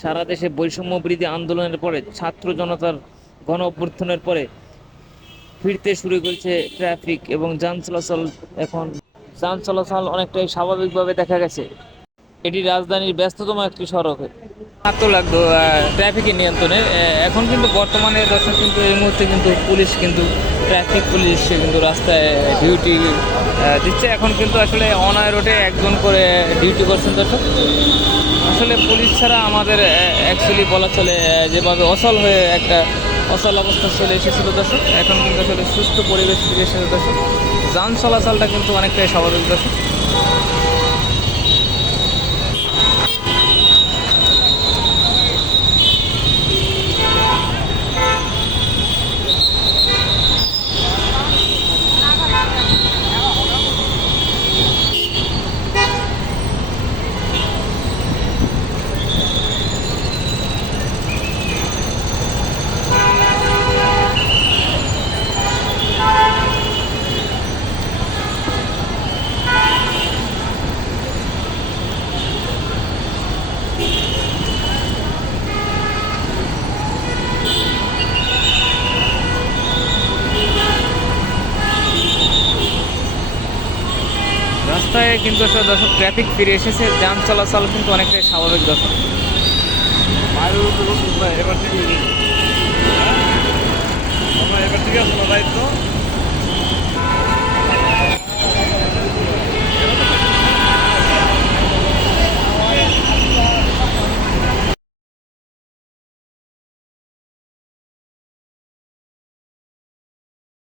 সারা দেশে বৈষম্য বৃদ্ধি আন্দোলনের পরে, ছাত্র জনতার গণ অভ্যুত্থানের পরে ফিরতে শুরু করেছে ট্রাফিক এবং যান চলাচল এখন, যান চলাচল অনেকটাই স্বাভাবিকভাবে দেখা গেছে। এটি রাজধানীর ব্যস্ততম একটি সড়ক। লাগতো ট্রাফিকের নিয়ন্ত্রণে। এখন কিন্তু বর্তমানে দর্শক কিন্তু এই মুহূর্তে কিন্তু পুলিশ কিন্তু, ট্রাফিক পুলিশ কিন্তু রাস্তায় ডিউটি দিচ্ছে। এখন কিন্তু আসলে অনায় রোডে একজন করে ডিউটি করছেন দর্শক। আসলে পুলিশ ছাড়া আমাদের অ্যাকচুয়ালি বলা চলে যেভাবে অচল হয়ে একটা অচল অবস্থা চলে এসেছিল দর্শক, এখন কিন্তু আসলে সুস্থ পরিবেশ থেকে এসেছে দর্শক। যান চলাচলটা কিন্তু অনেকটাই স্বাভাবিক দর্শক। রাস্তায় কিন্তু আসলে দর্শক ট্রাফিক ফিরে এসেছে যান চলাচল কিন্তু অনেকটাই স্বাভাবিক দর্শক।